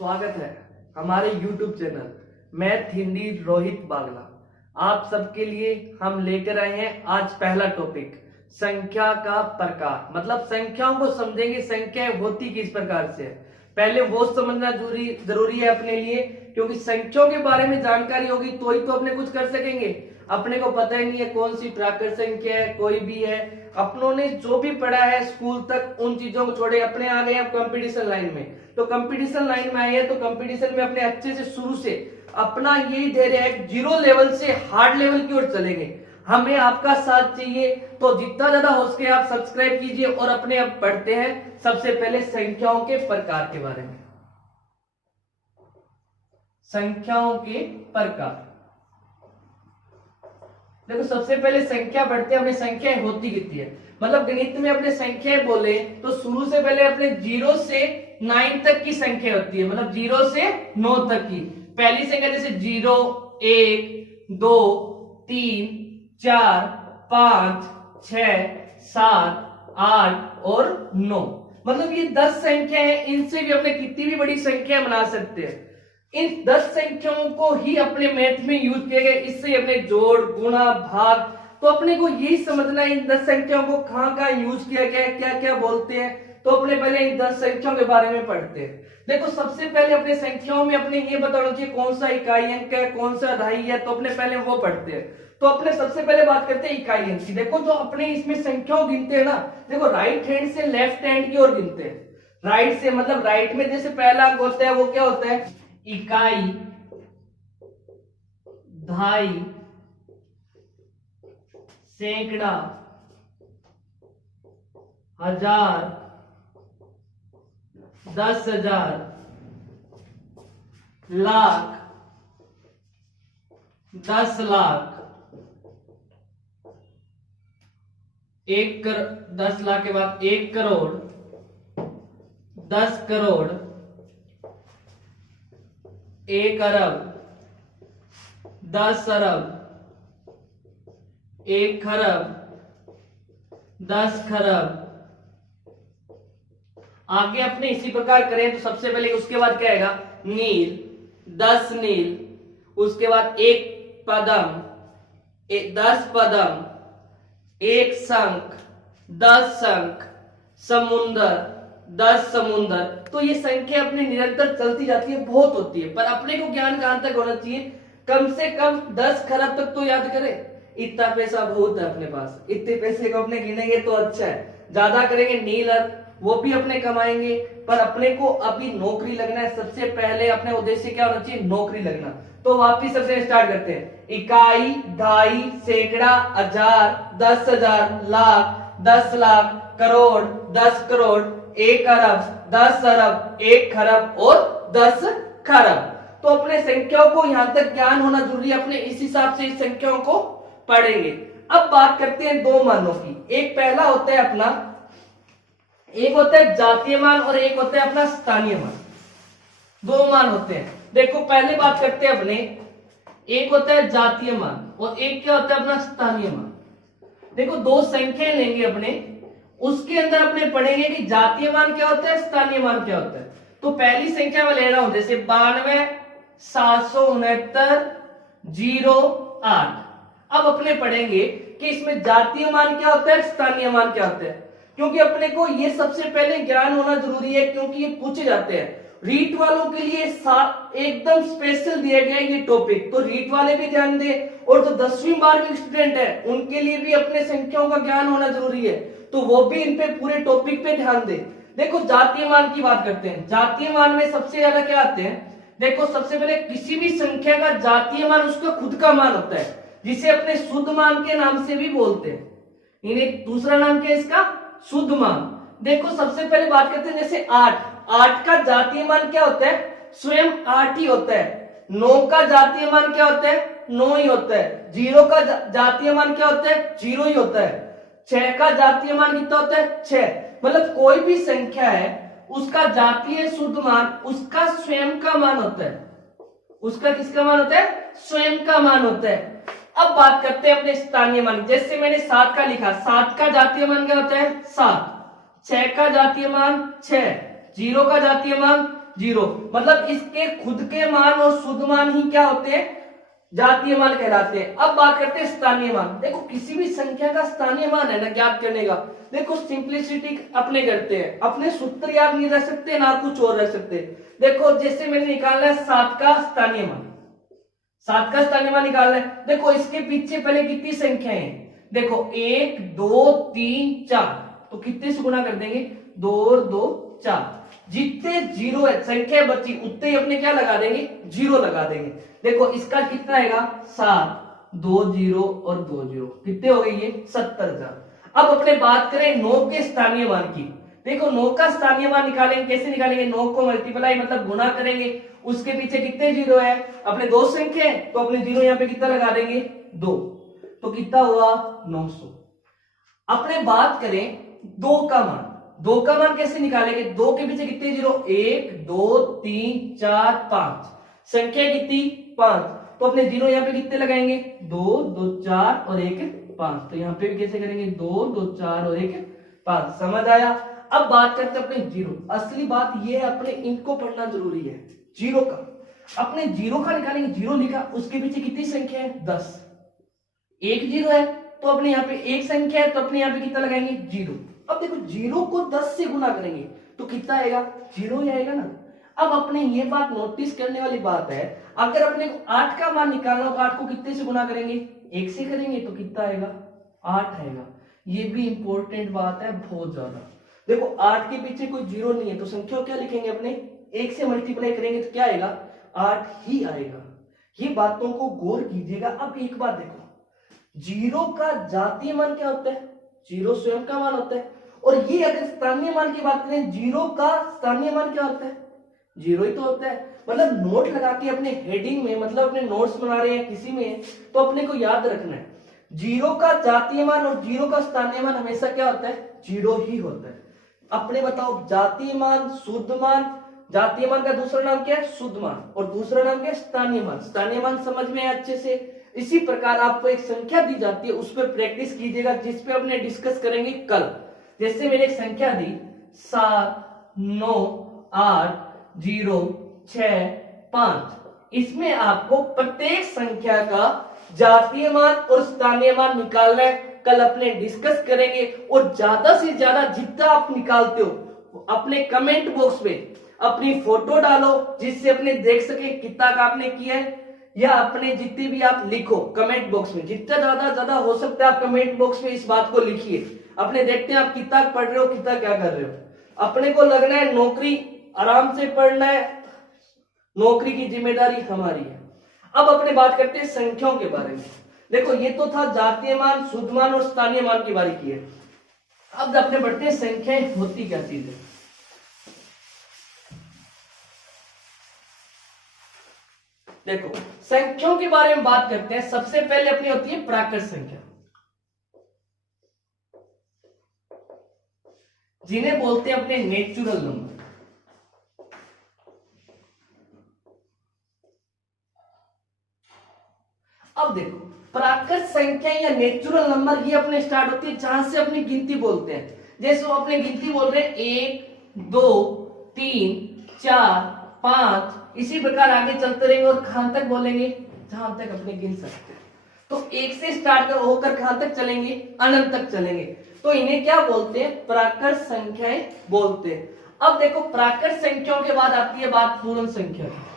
स्वागत है हमारे YouTube channel math Hindi Rohit Bagla. आप सबके लिए हम लेकर आए हैं आज पहला टॉपिक संख्या का प्रकार। मतलब संख्याओं को समझेंगे, संख्याएं होती किस प्रकार से है। पहले वो समझना जरूरी है अपने लिए, क्योंकि संख्याओं के बारे में जानकारी होगी तो ही तो अपने कुछ कर सकेंगे। अपने को पता ही नहीं है कौन सी प्राकृत संख्या है, कोई भी है। अपनों ने जो भी पढ़ा है स्कूल तक उन चीजों को छोड़े अपने आ गए हैं कंपटीशन लाइन में। तो कंपटीशन लाइन में आए हैं तो कंपटीशन में अपने अच्छे से शुरू से अपना यही धैर्य है, जीरो लेवल से हार्ड लेवल की ओर चलेंगे। हमें आपका साथ चाहिए, तो जितना ज्यादा हो सके आप सब्सक्राइब कीजिए। और अपने अब पढ़ते हैं सबसे पहले संख्याओं के प्रकार के बारे में। संख्याओं के प्रकार देखो, सबसे पहले संख्या पढ़ते हैं। अपनी संख्याएं होती कितनी है, मतलब गणित में अपने संख्याएं बोले तो शुरू से पहले अपने 0 से 9 तक की संख्या होती है, मतलब 0 से 9 तक की। पहली संख्या जैसे 0, 1, 2, 3, 4, 5, 6, 7, 8 और 9। मतलब ये 10 संख्या है। इनसे भी अपने कितनी भी बड़ी संख्या बना सकते हैं। इन 10 संख्याओं को ही अपने मैथ में यूज किया गया। इससे अपने जोड़, गुणा, भाग, तो अपने को यही समझना है इन 10 संख्याओं को कहां कहां यूज किया गया है, क्या क्या बोलते हैं। तो अपने पहले इन 10 संख्याओं के बारे में पढ़ते हैं। देखो, सबसे पहले अपने संख्याओं में अपने ये बताना चाहिए कौन सा इकाई अंक है, कौन सा दहाई है, तो अपने पहले वो पढ़ते हैं। तो अपने सबसे पहले बात करते हैं इकाई अंक की। देखो, जो अपने इसमें संख्याओं गिनते हैं ना, देखो राइट हैंड से लेफ्ट हैंड की ओर गिनते हैं। राइट से मतलब राइट में जैसे पहला अंक होता है वो क्या होता है, इकाई, दहाई, सैकड़ा, हजार, 10,000, लाख, 10 लाख, 10 लाख के बाद 1 करोड़, 10 करोड़, 1 अरब, 10 अरब, 1 खरब, 10 खरब। आगे अपने इसी प्रकार करें तो सबसे पहले उसके बाद क्या आएगा, नील, 10 नील। उसके बाद 1 पदम, 10 पदम, 1 शंख, 10 शंख, समुंदर, 10 समुंदर। तो ये संख्या अपनी निरंतर चलती जाती है, बहुत होती है। पर अपने को ज्ञान कहां तक होना चाहिए, कम से कम 10 खरब तक तो याद करें। इतना पैसा बहुत है अपने पास, इतने पैसे को अपने गिनेंगे तो अच्छा है। ज्यादा करेंगे नील अर्थ, वो भी अपने कमाएंगे। पर अपने को अभी नौकरी लगना है। सबसे पहले अपने उद्देश्य क्या होना चाहिए, नौकरी लगना। तो वापिस सबसे स्टार्ट करते हैं। इकाई, दहाई, सैकड़ा, हजार, 10,000, लाख, 10 लाख, करोड़, 10 करोड़, 1 अरब, 10 अरब, 1 खरब और 10 खरब। तो अपने संख्याओं को यहां तक ज्ञान होना जरूरी है। अपने इस हिसाब से इस संख्याओं को पढ़ेंगे। अब बात करते हैं दो मानों की। एक पहला होता है अपना, एक होता है जातीय मान और एक होता है अपना स्थानीय मान। दो मान होते हैं। देखो, पहले बात करते हैं अपने, एक होता है जातीय मान और एक क्या होता है अपना स्थानीय मान। देखो, दो संख्याएं लेंगे अपने, उसके अंदर अपने पढ़ेंगे कि जातीय मान क्या होता है, स्थानीय मान क्या होता है। तो पहली संख्या में ले रहा हूं जैसे 92, 769, 08। अब अपने पढ़ेंगे कि इसमें जातीय मान क्या होता है, स्थानीय मान क्या होता है। क्योंकि अपने को ये सबसे पहले ज्ञान होना जरूरी है, क्योंकि ये पूछे जाते हैं। रीट वालों के लिए एकदम स्पेशल दिया गया है ये टॉपिक, तो रीट वाले भी ध्यान दें। और जो 10वीं 12वीं स्टूडेंट है उनके लिए भी अपने संख्याओं का ज्ञान होना जरूरी है, तो वो भी इन पे पूरे टॉपिक पे ध्यान दें। देखो, जातीय मान की बात करते हैं। जातीय मान में सबसे ज्यादा क्या आते हैं, देखो सबसे पहले किसी भी संख्या का जातीय मान उसका खुद का मान होता है, जिसे अपने शुद्ध मान के नाम से भी बोलते हैं। इन्हें दूसरा नाम क्या है इसका, शुद्ध मान। देखो, सबसे पहले बात करते हैं जैसे 8 का जातीय मान क्या होता है, स्वयं 8 ही होता है। 9 का जातीय मान क्या होता है, 9 ही होता है। 0 का जातीय मान क्या होता है, 0 ही होता है। 6 का जातीय मान कितना होता है, 6। मतलब कोई भी संख्या है उसका जातीय शुद्ध मान उसका स्वयं का मान होता है। उसका किसका मान होता है, स्वयं का मान होता है। अब बात करते हैं अपने स्थानीय मान। जैसे मैंने 7 का लिखा, 7 का जातीय मान क्या होता है, 7। 6 का जातीय मान 6, 0 का जातीय मान जीरो, मतलब इसके खुद के मान और शुद्ध मान ही क्या होते हैं, जातीय मान कहलाते हैं। अब बात करते हैं स्थानीय मान। देखो किसी भी संख्या का स्थानीय मान है ना ज्ञात करने का, देखो सिंप्लिसिटी अपने करते हैं, अपने सूत्र याद नहीं रह सकते ना कुछ और रह सकते। देखो जैसे मैंने निकालना है 7 का स्थानीय मान, 7 का स्थानीय मान निकालना है। देखो इसके पीछे पहले कितनी संख्याएं हैं, देखो 1 2 3 4, तो कितने से गुणा कर देंगे, 2 और 2 4, जितने जीरो है संख्या बची उतने ही अपने क्या लगा देंगे, जीरो लगा देंगे। देखो इसका कितना आएगा 7, 2 जीरो और 2 जीरो, कितने हो गए ये 70,000। अब अपने बात करें 9 के स्थानीय मान की। देखो 9 का स्थानीय मान निकालेंगे, कैसे निकालेंगे, 9 को मल्टीप्लाई मतलब गुणा करेंगे, उसके पीछे कितने जीरो है, अपने दो संख्या है तो अपने जीरो यहाँ पे कितना लगा देंगे 2, तो कितना हुआ 900। अपने बात करें 2 का मान, 2 का मान कैसे निकालेंगे, 2 के पीछे कितने जीरो, 1 2 3 4 5, संख्या कितनी 5, तो अपने जीरो यहाँ पे कितने लगाएंगे 2 2 4 और 1 5, तो यहाँ पे भी कैसे करेंगे 2 2 4 और 1 5। समझ आया। अब बात करते हैं अपने जीरो। असली बात ये है अपने इनको पढ़ना जरूरी है। जीरो का, अपने जीरो का निकालेंगे, जीरो लिखा उसके पीछे कितनी संख्या है 10, एक जीरो है तो अपने यहाँ पे एक संख्या है तो अपने यहाँ पे कितना लगाएंगे जीरो। अब देखो जीरो को 10 से गुना करेंगे तो कितना आएगा, जीरो ही आएगा ना। अब अपने ये बात नोटिस करने वाली बात है, अगर अपने को 8 का मान निकालना हो 8 को कितने से गुना करेंगे, 1 से करेंगे तो कितना आएगा 8 आएगा। ये भी इंपॉर्टेंट बात है बहुत ज्यादा। देखो 8 के पीछे कोई जीरो नहीं है तो संख्या क्या लिखेंगे, अपने 1 से मल्टीप्लाई करेंगे तो क्या आएगा 8 ही आएगा। ये बातों को गौर कीजिएगा। अब एक बात देखो, जीरो का जातीय मान क्या होता है, जीरो स्वयं का मान होता है, और ये अगर स्थानीय मान की बात करें, जीरो का स्थानीय मान क्या होता है, जीरो ही तो होता है। मतलब नोट लगा के अपने हेडिंग में, मतलब अपने नोट्स बना रहे हैं किसी में, तो अपने को याद रखना है जीरो का जातीय मान और जीरो का स्थानीय मान हमेशा क्या होता है, जीरो ही होता है। अपने बताओ जातीय मान, शुद्ध मान, जातीय मान का दूसरा नाम क्या है शुद्ध मान, और दूसरा नाम क्या है स्थानीय मान। स्थानीय मान समझ में है अच्छे से। इसी प्रकार आपको एक संख्या दी जाती है, उस पर प्रैक्टिस कीजिएगा, जिसपे अपने डिस्कस करेंगे कल। जैसे मैंने एक संख्या दी 7 9 8 0 6 5, इसमें आपको प्रत्येक संख्या का जातीय मान और स्थानीय मान निकालना है। कल अपने डिस्कस करेंगे, और ज्यादा से ज्यादा जितना आप निकालते हो अपने कमेंट बॉक्स में अपनी फोटो डालो, जिससे अपने देख सके कितना का आपने किया है, या अपने जितने भी आप लिखो कमेंट बॉक्स में, जितना ज्यादा हो सकता है आप कमेंट बॉक्स में इस बात को लिखिए। अपने देखते हैं आप कितना पढ़ रहे हो, कितना क्या कर रहे हो। अपने को लगना है नौकरी आराम से पढ़ना है, नौकरी की जिम्मेदारी हमारी है। अब अपने बात करते हैं संख्याओं के बारे में। देखो ये तो था जातीय मान, शुद्ध मान और स्थानीय मान की बारी की है। अब अपने बढ़ते हैं संख्याएं होती क्या चीज है। देखो संख्याओं के बारे में बात करते हैं। सबसे पहले अपनी होती है प्राकृत संख्या, जिन्हें बोलते हैं अपने नेचुरल नंबर। अब देखो प्राकृत संख्या या नेचुरल नंबर ये अपने स्टार्ट होती है जहां से अपनी गिनती बोलते हैं। जैसे वो अपने गिनती बोल रहे हैं 1 2 3 4 5, इसी प्रकार आगे चलते रहेंगे और कहां तक बोलेंगे, जहां तक अपने गिन सकते हैं। तो 1 से स्टार्ट होकर कहां तक चलेंगे, अनंत तक चलेंगे। तो इन्हें क्या बोलते हैं, प्राकृत संख्याएं बोलते हैं। अब देखो प्राकृत संख्याओं के बाद आती है बात पूर्ण संख्या की।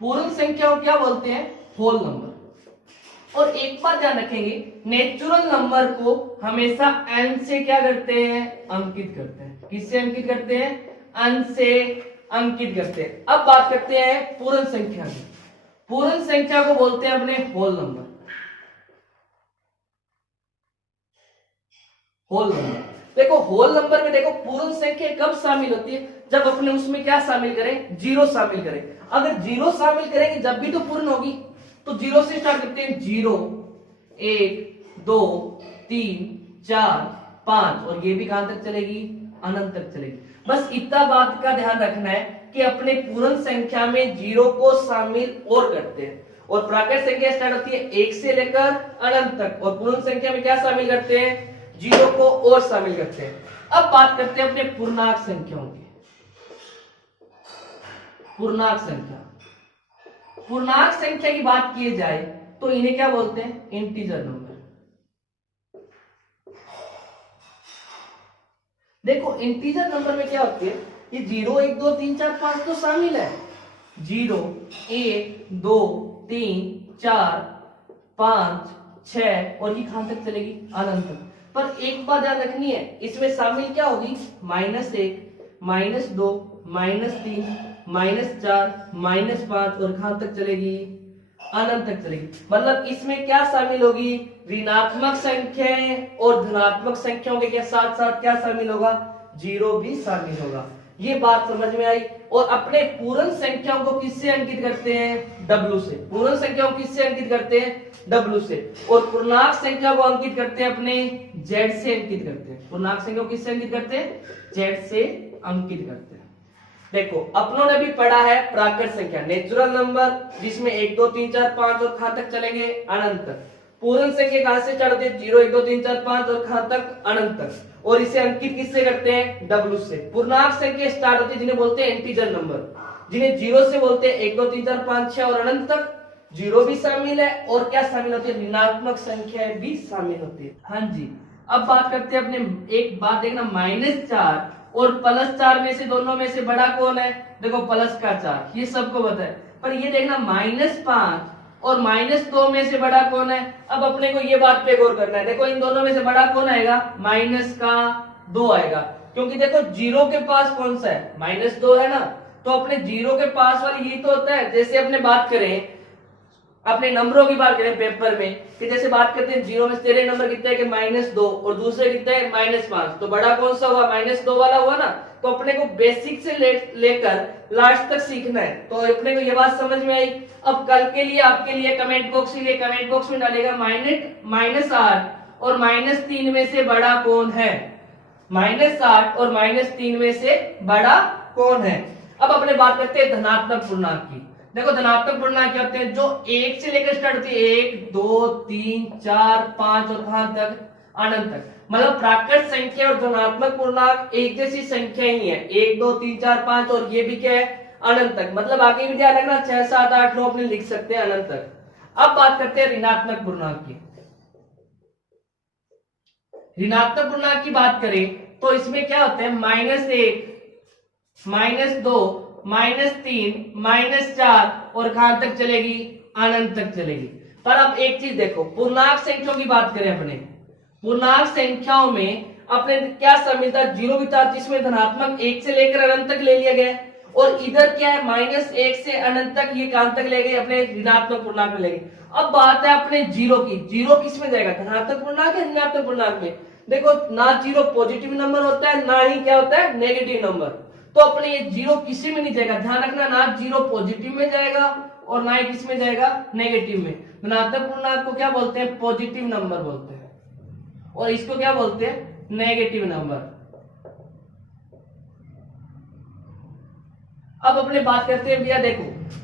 पूर्ण संख्या को क्या बोलते हैं, होल नंबर। और एक बात ध्यान रखेंगे, नेचुरल नंबर को हमेशा n से क्या करते हैं, अंकित करते हैं। किससे अंकित करते हैं, n से अंकित करते हैं। अब बात करते हैं पूर्ण संख्या की। पूर्ण संख्या को बोलते हैं अपने होल नंबर। होल नंबर, देखो होल नंबर में देखो पूर्ण संख्या कब शामिल होती है, जब अपने उसमें क्या शामिल करें, जीरो शामिल करें। अगर जीरो शामिल करेंगे जब भी तो पूर्ण होगी। तो जीरो से स्टार्ट करते हैं, 0 1 2 3 4 5, और ये भी कहां तक चलेगी, अनंत तक चलेगी। बस इतना बात का ध्यान रखना है कि अपने पूर्ण संख्या में जीरो को शामिल और करते हैं, और प्राकृत संख्या स्टार्ट होती है 1 से लेकर अनंत तक, और पूर्ण संख्या में क्या शामिल करते हैं, जीरो को और शामिल करते हैं। अब बात करते हैं अपने पूर्णांक संख्याओं की। पूर्णांक संख्या, पूर्णांक संख्या की बात की जाए तो इन्हें क्या बोलते हैं? Integer number. देखो इंटीजर नंबर में क्या होती है, ये 0 1 2 3 4 5 तो शामिल है। 0 1 2 3 4 5 6 और ये कहां तक चलेगी? अनंत तक। पर एक बात ध्यान रखनी है, इसमें शामिल क्या होगी? -1 -2 -3 -4 -5 और कहां तक चलेगी? अनंत तक चलेगी। मतलब इसमें क्या शामिल होगी? ऋणात्मक संख्याएं और धनात्मक संख्याओं के साथ साथ क्या शामिल होगा? 0 भी शामिल होगा। ये बात समझ में आई। और अपने पूर्ण संख्याओं को किससे अंकित करते हैं? W से। पूर्ण संख्याओं को किससे अंकित करते हैं? W से। और पूर्णांक संख्या को अंकित करते हैं अपने Z से अंकित करते हैं। पूर्णांक संख्या को किससे अंकित करते हैं? Z से अंकित करते हैं। देखो अपनों ने भी पढ़ा है प्राकृत संख्या, नेचुरल नंबर, जिसमें 1 2 3 4 5 और कहां तक चलेंगे? अनंत तक। पूर्ण संख्या कहां से चढ़ते? 0 1 2 3 4 5 और कहां तक? अनंत तक। और इसे अंकित किससे करते हैं? W से। पूर्णांक संख्या स्टार्ट होती है जिन्हें बोलते हैं इंटीजर नंबर, जिन्हें 0 से बोलते हैं 1 2 3 4 5 6 और अनंत तक। 0 भी शामिल है और क्या शामिल होती है? ऋणात्मक संख्याएं भी शामिल होती है। हाँ जी, अब बात करते हैं अपने, एक बात देखना, -4 और +4 में से दोनों में से बड़ा कौन है? देखो प्लस का 4, ये सबको पता है। पर ये देखना -5 और -2 में से बड़ा कौन है? अब अपने को ये बात पे गौर करना है। देखो इन दोनों में से बड़ा कौन आएगा? -2 आएगा, क्योंकि देखो 0 के पास कौन सा है? -2 है ना। तो अपने 0 के पास वाली यही तो होता है। जैसे अपने बात करें, अपने नंबरों की बात करें पेपर में, कि जैसे बात करते हैं 0 में से तेरे नंबर कितने है कि -2 और दूसरे कितने है? -5। तो बड़ा कौन सा हुआ? -2 वाला हुआ ना। तो अपने को बेसिक से लेकर लास्ट तक सीखना है। तो अपने को ये बात समझ में आई। अब कल के लिए आपके लिए कमेंट बॉक्स के लिए कमेंट बॉक्स में डालेगा -8 और -3 में से बड़ा कौन है? -8 और -3 में से बड़ा कौन है? अब अपने बात करते हैं धनात्मक पूर्णांक की। देखो धनात्मक पूर्णांक क्या होते हैं? जो 1 से लेकर स्टार्ट होती है, 1 2 3 4 5 और कहां तक? अनंत तक। मतलब प्राकृत संख्या और धनात्मक पूर्णांक एक जैसी संख्या ही है, 1 2 3 4 5 और ये भी क्या है? अनंत तक। मतलब आगे भी ध्यान रखना, 6 7 8 9 अपने लिख सकते हैं अनंत तक। अब बात करते हैं ऋणात्मक पूर्णांक की। ऋणात्मक पूर्णांक की बात करें तो इसमें क्या होते हैं? -1 -2 -3 -4 और कहां तक चलेगी? अनंत तक चलेगी। पर अब एक चीज देखो, पूर्णांक संख्याओं की बात करें अपने, पूर्णांक संख्याओं में अपने क्या शामिल था? 0 भी था, जिसमें धनात्मक 1 से लेकर अनंत तक ले लिया गया। और इधर क्या है? -1 से अनंत तक, ये कहां तक ले गए? अपने ऋणात्मक पूर्णांक में ले गए। अब बात है अपने 0 की। 0 किस में जाएगा? धनात्मक पूर्णांक या ऋणात्मक पूर्णांक में? देखो ना 0 पॉजिटिव नंबर होता है, ना ही क्या होता है? Negative number. तो अपने ये 0 किसी में नहीं जाएगा। ध्यान रखना, ना 0 पॉजिटिव में जाएगा और ना ही किस में जाएगा? नेगेटिव में। धनात्मक पूर्णांक को क्या बोलते हैं? पॉजिटिव नंबर बोलते हैं। और इसको क्या बोलते हैं? Negative number. अब अपने बात करते हैं भैया, देखो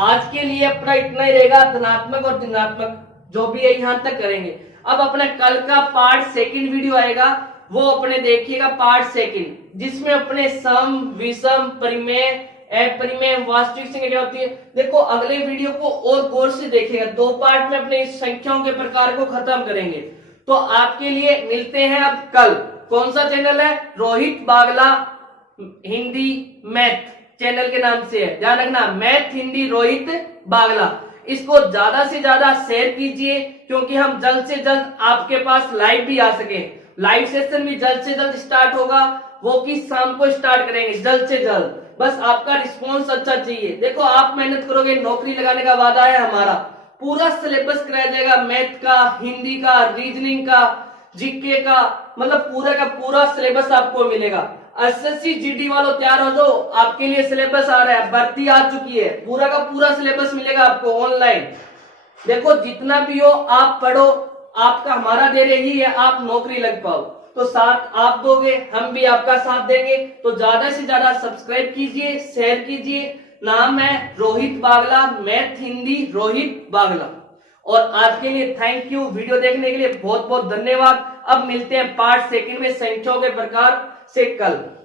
आज के लिए अपना इतना ही रहेगा, धनात्मक और ऋणात्मक जो भी है यहां तक करेंगे। अब अपना कल का पार्ट सेकंड वीडियो आएगा, वो अपने देखिएगा पार्ट सेकंड, जिसमें अपने सम विषम परिमेय अपरिमेय वास्तविक संख्या क्या होती है। देखो अगले वीडियो को और गौर से देखिएगा, 2 पार्ट में अपने संख्याओं के प्रकार को खत्म करेंगे। तो आपके लिए मिलते हैं अब कल। कौन सा चैनल है? रोहित बागला हिंदी मैथ चैनल के नाम से है, ध्यान रखना, मैथ हिंदी रोहित बागला। इसको ज्यादा से ज्यादा शेयर कीजिए, क्योंकि हम जल्द से जल्द आपके पास लाइव भी आ सके। लाइव सेशन भी जल्द से जल्द स्टार्ट होगा, वो कि शाम को स्टार्ट करेंगे जल्द से जल्द। बस आपका रिस्पॉन्स अच्छा चाहिए। देखो आप मेहनत करोगे, नौकरी लगाने का वादा है हमारा। पूरा सिलेबस कराया जाएगा, मैथ का, हिंदी का, रीजनिंग का, जीके का, मतलब पूरा का पूरा सिलेबस आपको मिलेगा। एसएससी जीडी वालों तैयार हो जाओ, आपके लिए सिलेबस आ रहा है, भर्ती आ चुकी है, पूरा का पूरा सिलेबस मिलेगा आपको ऑनलाइन। देखो जितना भी हो आप पढ़ो, आपका हमारा दे रही है, आप नौकरी लग पाओ। तो साथ आप दोगे, हम भी आपका साथ देंगे। तो ज्यादा से ज्यादा सब्सक्राइब कीजिए, शेयर कीजिए। नाम है रोहित बागला, मैथ हिंदी रोहित बागला। और आज के लिए थैंक यू, वीडियो देखने के लिए बहुत बहुत धन्यवाद। अब मिलते हैं पार्ट सेकंड में संख्याओं के प्रकार। से कल।